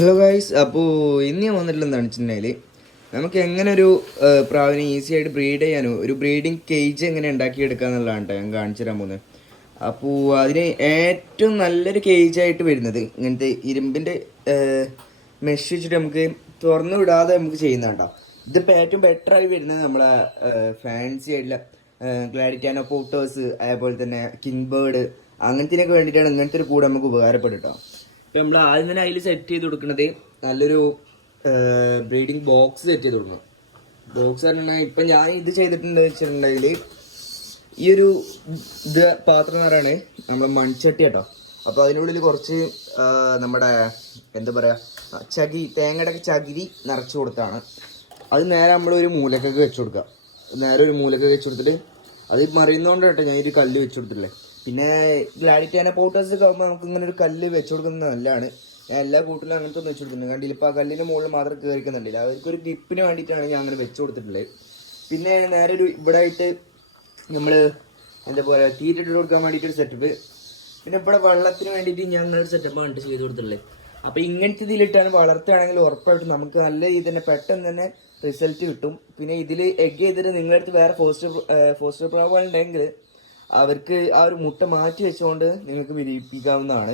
Hello guys, അപ്പോൾ ഇന്ന് ഞാൻ വന്നിട്ടുള്ളതെന്ന് വെച്ചിട്ടുണ്ടെങ്കിൽ നമുക്ക് എങ്ങനെ ഒരു പ്രാവിനെ ഈസി ആയിട്ട് ബ്രീഡ് ചെയ്യാനോ ഒരു ബ്രീഡിങ് കേജ് എങ്ങനെ ഉണ്ടാക്കിയെടുക്കുക എന്നുള്ളതാണ് കേട്ടോ ഞാൻ കാണിച്ചു തരാൻ പോകുന്നത്. അപ്പോൾ അതിന് ഏറ്റവും നല്ലൊരു കേജായിട്ട് വരുന്നത് ഇങ്ങനത്തെ ഇരുമ്പിൻ്റെ മെഷ് വെച്ചിട്ട് നമുക്ക് തുറന്നു വിടാതെ നമുക്ക് ചെയ്യുന്നതാണ് കേട്ടോ. ഇതിപ്പോൾ ഏറ്റവും ബെറ്ററായി വരുന്നത് നമ്മളെ ഫാൻസി ആയിട്ടുള്ള ഗ്ലാഡിറ്റാനോ പോട്ടേഴ്സ്, അതേപോലെ തന്നെ കിങ് ബേർഡ് അങ്ങനത്തിനൊക്കെ വേണ്ടിയിട്ടാണ് ഇങ്ങനത്തെ ഒരു കൂടെ നമുക്ക് ഉപകാരപ്പെടും കേട്ടോ. ഇപ്പം നമ്മൾ ആദ്യം തന്നെ അതിൽ സെറ്റ് ചെയ്ത് കൊടുക്കുന്നത് നല്ലൊരു ബ്രീഡിങ് ബോക്സ് സെറ്റ് ചെയ്ത് കൊടുക്കണം. ബോക്സ് പറഞ്ഞാൽ ഇപ്പം ഞാൻ ഇത് ചെയ്തിട്ടുണ്ട് വെച്ചിട്ടുണ്ടെങ്കിൽ ഈ ഒരു ഇത് പാത്രം എന്ന് പറയുകയാണ് നമ്മളെ മൺചട്ടി കേട്ടോ. അപ്പോൾ അതിനുള്ളിൽ കുറച്ച് നമ്മുടെ എന്താ പറയുക തേങ്ങയുടെ ചകിരി നിറച്ച് കൊടുത്താണ്. അത് നേരെ നമ്മളൊരു മൂലക്കൊക്കെ വെച്ച് കൊടുക്കുക. നേരെ ഒരു മൂലക്കൊക്കെ വെച്ച് കൊടുത്തിട്ട് അത് മറിയുന്നതുകൊണ്ട് കേട്ടോ ഞാൻ ഒരു കല്ല് വെച്ച് കൊടുത്തിട്ടില്ലേ. പിന്നെ ഗ്ലാഡിറ്റാന പോട്ടേഴ്സ് ഒക്കെ ആകുമ്പോൾ നമുക്ക് ഇങ്ങനെ ഒരു കല്ല് വെച്ച് കൊടുക്കുന്നത് നല്ലതാണ്. ഞാൻ എല്ലാ കൂട്ടിലും അങ്ങനത്തെ ഒന്ന് വെച്ച് കൊടുക്കുന്നുണ്ട്. കണ്ടില്ല, ഇപ്പോൾ ആ കല്ലിൻ്റെ മുകളിൽ മാത്രം കയറിക്കുന്നുണ്ടില്ല. അവർക്കൊരു ഗ്രിപ്പിന് വേണ്ടിയിട്ടാണ് ഞാൻ അങ്ങനെ വെച്ച് കൊടുത്തിട്ടുള്ളത്. പിന്നെ നേരെ ഒരു ഇവിടെ ആയിട്ട് നമ്മൾ എന്താ പറയുക തീറ്റിട്ട് കൊടുക്കാൻ വേണ്ടിയിട്ടൊരു സെറ്റപ്പ്. പിന്നെ ഇവിടെ വെള്ളത്തിന് വേണ്ടിയിട്ട് ഞാൻ അങ്ങനെ ഒരു സെറ്റപ്പ് കണ്ടിട്ട് ചെയ്ത് കൊടുത്തിട്ടുള്ളത്. അപ്പോൾ ഇങ്ങനത്തെ ഇതിലിട്ടാണ് വളർത്തുകയാണെങ്കിൽ ഉറപ്പായിട്ടും നമുക്ക് നല്ല രീതിയിൽ തന്നെ പെട്ടെന്ന് തന്നെ റിസൾട്ട് കിട്ടും. പിന്നെ ഇതിൽ എഗ് ചെയ്തിട്ട് നിങ്ങളുടെ അടുത്ത് വേറെ ഫോസ്റ്റർ പ്രാവുകൾ ഉണ്ടെങ്കിൽ അവർക്ക് ആ ഒരു മുട്ട മാറ്റി വെച്ചുകൊണ്ട് നിങ്ങൾക്ക് വിരിയിപ്പിക്കാവുന്നതാണ്.